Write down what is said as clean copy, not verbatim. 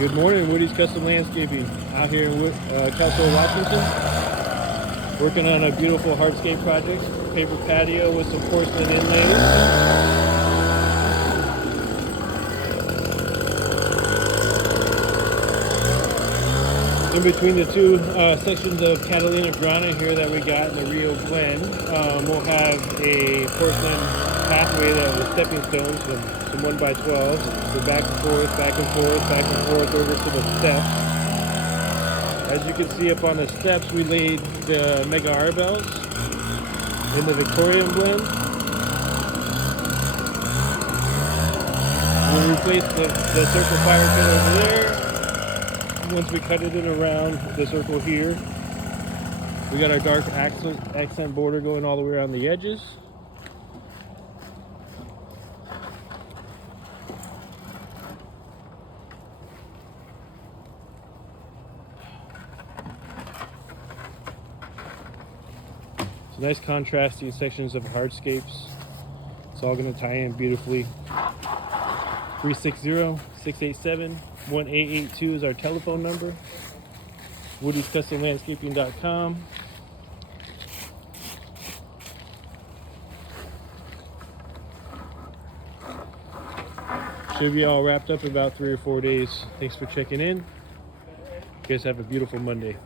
Good morning, Woody's Custom Landscaping out here in Kelso, Washington. Working on a beautiful hardscape project, paper patio with some porcelain inlays. In between the two sections of Catalina Grana here that we got in the Rio Blend, we'll have a porcelain pathway that with stepping stones, some 1x12s, so back and forth, back and forth, back and forth over to the steps. As you can see up on the steps, we laid the Mega Arbels in the Victorian blend. We'll replace the circle fire pit over there. Once we cut it in around the circle here, we got our dark accent border going all the way around the edges. So nice contrasting sections of hardscapes. It's all going to tie in beautifully. 360-687-1882 is our telephone number. Woody'sCustomLandscaping.com. Should be all wrapped up in about 3 or 4 days. Thanks for checking in. You guys have a beautiful Monday.